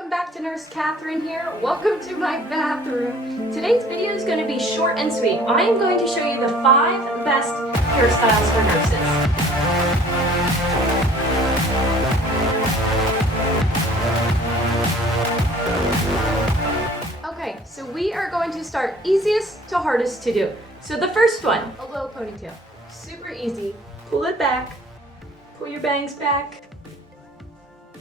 welcome back to Nurse Katherine here. Welcome to my bathroom. Today's video is going to be short and sweet. I am going to show you the 5 best hairstyles for nurses. Okay, so we are going to start easiest to hardest to do. So the first one, a low ponytail. Super easy. Pull it back. Pull your bangs back.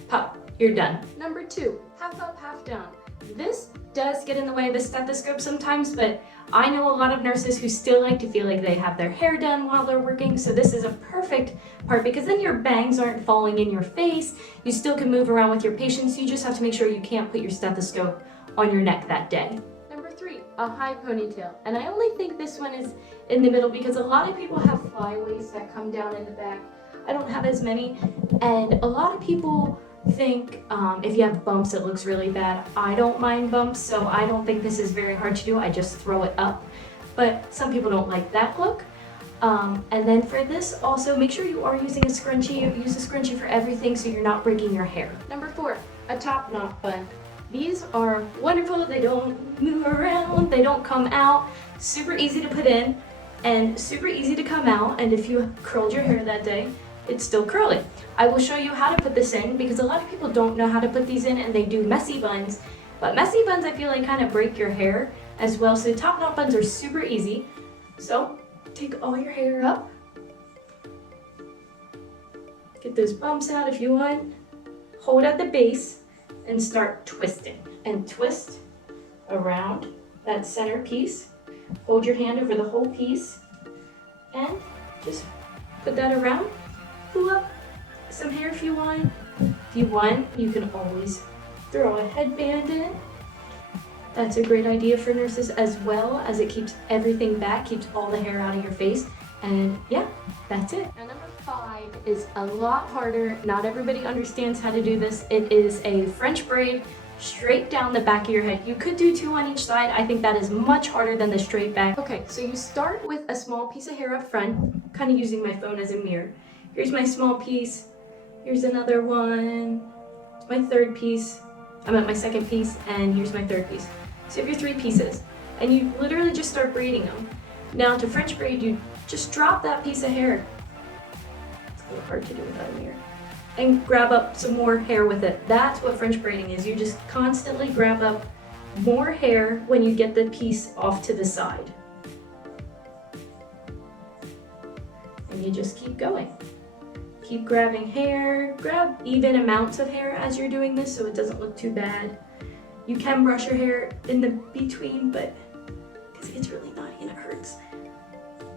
Pop. You're done. Number 2, half up, half down. This does get in the way of the stethoscope sometimes, but I know a lot of nurses who still like to feel like they have their hair done while they're working, so this is a perfect part because then your bangs aren't falling in your face. You still can move around with your patients. You just have to make sure you can't put your stethoscope on your neck that day. Number 3, a high ponytail. And I only think this one is in the middle because a lot of people have flyaways that come down in the back. I don't have as many, and a lot of people think if you have bumps it looks really bad. I don't mind bumps, so I don't think this is very hard to do. I just throw it up, but some people don't like that look. And then for this also, make sure you are using a scrunchie. Use a scrunchie for everything so you're not breaking your hair. Number 4, a top knot bun. These are wonderful. They don't move around, they don't come out. Super easy to put in and super easy to come out, and if you curled your hair that day, it's still curly. I will show you how to put this in because a lot of people don't know how to put these in and they do messy buns. But messy buns I feel like kind of break your hair as well. So top knot buns are super easy. So take all your hair up. Get those bumps out if you want. Hold at the base and start twisting. And twist around that center piece. Hold your hand over the whole piece and just put that around. Pull up some hair if you want. If you want, you can always throw a headband in. That's a great idea for nurses as well, as it keeps everything back, keeps all the hair out of your face. And yeah, that's it. Now number 5 is a lot harder. Not everybody understands how to do this. It is a French braid straight down the back of your head. You could do 2 on each side. I think that is much harder than the straight back. Okay, so you start with a small piece of hair up front, kind of using my phone as a mirror. Here's my small piece, here's another one, it's my third piece, I'm at my second piece, and here's my third piece. So you have your 3 pieces, and you literally just start braiding them. Now to French braid, you just drop that piece of hair. It's a little hard to do without a mirror. And grab up some more hair with it. That's what French braiding is. You just constantly grab up more hair when you get the piece off to the side. And you just keep going. Keep grabbing hair, grab even amounts of hair as you're doing this so it doesn't look too bad. You can brush your hair in the between, but because it gets really naughty and it hurts.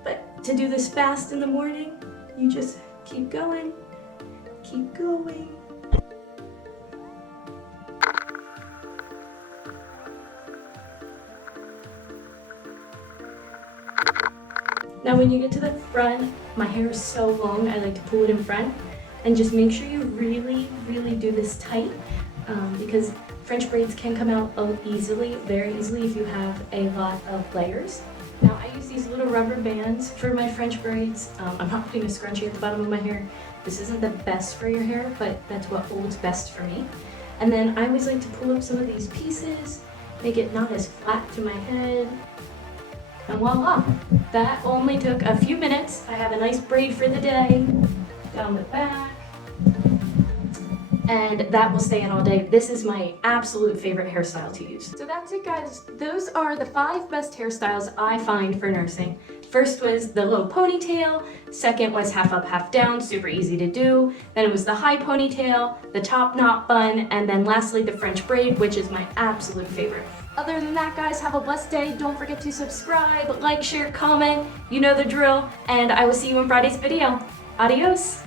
But to do this fast in the morning, you just keep going, keep going. Now when you get to the front, my hair is so long, I like to pull it in front and just make sure you really, really do this tight because French braids can come out easily, very easily if you have a lot of layers. Now I use these little rubber bands for my French braids. I'm not putting a scrunchie at the bottom of my hair. This isn't the best for your hair, but that's what holds best for me. And then I always like to pull up some of these pieces, make it not as flat to my head. And voila, that only took a few minutes. I have a nice braid for the day, down the back, and that will stay in all day. This is my absolute favorite hairstyle to use. So that's it guys, those are the 5 best hairstyles I find for nursing. First was the low ponytail, second was half up, half down, super easy to do. Then it was the high ponytail, the top knot bun, and then lastly the French braid, which is my absolute favorite. Other than that guys, have a blessed day. Don't forget to subscribe, like, share, comment, you know the drill, and I will see you in Friday's video. Adios!